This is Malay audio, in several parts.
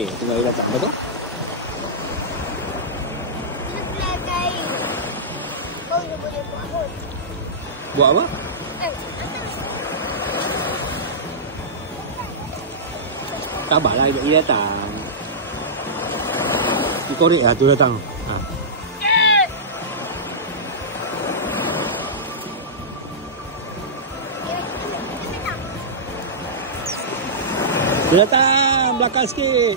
Okey, tunggu dia datang. Betul? Buat apa? Sabarlah, dia datang. Dikorek lah tu datang. Ha. Dia datang, belakang sikit.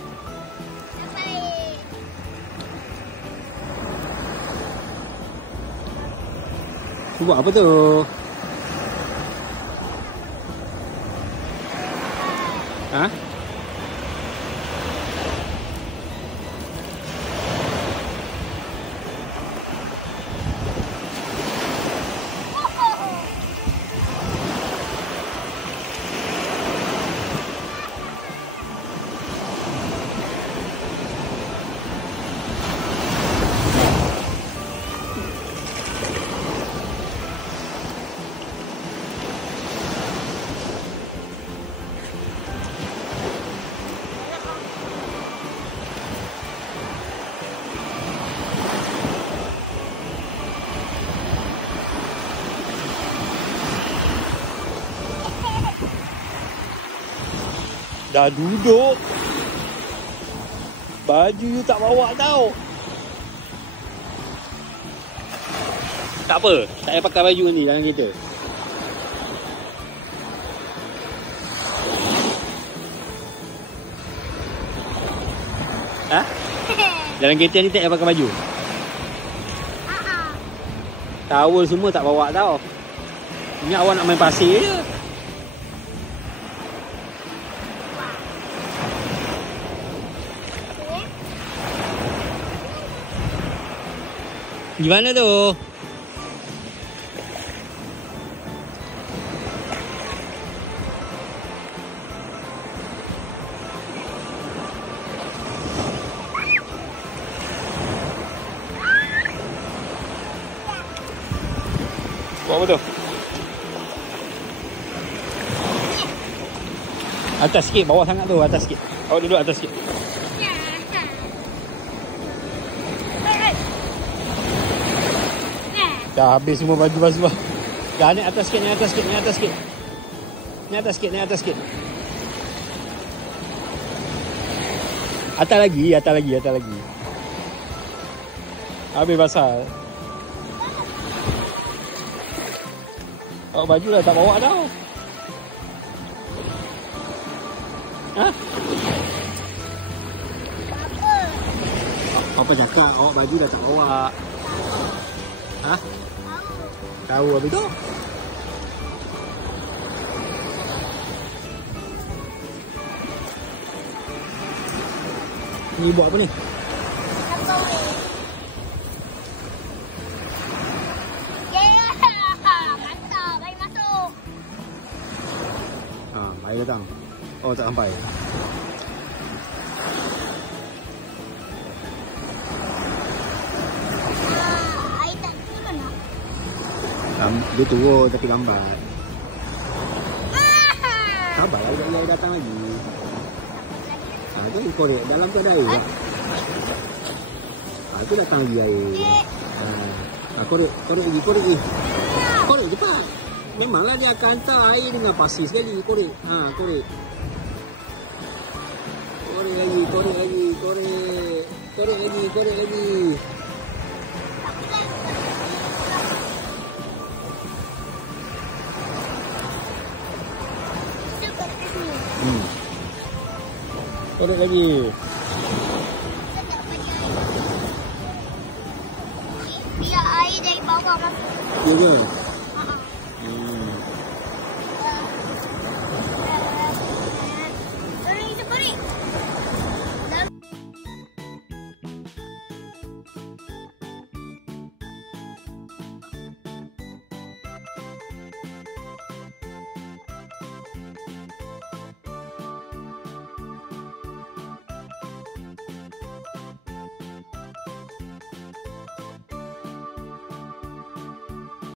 Tu buat apa tu? Ha? Dah duduk. Baju you tak bawa tau. Tak apa, tak payah pakai baju ni dalam kereta. Ha? Dalam kereta ni tak payah pakai baju. Towel semua tak bawa tau. Ingat awak nak main pasir je. Gimana tu? Buat apa tu? Atas sikit, bawah sangat tu, atas sikit. Awak duduk atas sikit. Dah habis semua baju basuh. Dah naik atas sikit, naik atas sikit, naik atas sikit. Naik atas sikit, naik atas sikit. Atas lagi, atas lagi, atas lagi. Habis basah. Oh, baju dah tak bawa tau. Ha? Apa cakap awak baju dah tak bawa? Ha? Tahu habis tu? Ni buat apa ni? Mantap, air masuk. Ha, air datang. Oh, tak sampai. Air tak turun tak? Dia turun tapi lambat. Sabarlah, air datang lagi. Ha, tu korek. Dalam tu ada air. Ha, tu datang lagi air. Ha, korek lagi, korek lagi. Korek cepat. Memanglah dia akan hantar air dengan pasir sekali. Korek. Ha, korek. Korek lagi, korek lagi, korek. Korek lagi, korek lagi. Korek lagi. Bila air dari bawah masuk. Ya ke?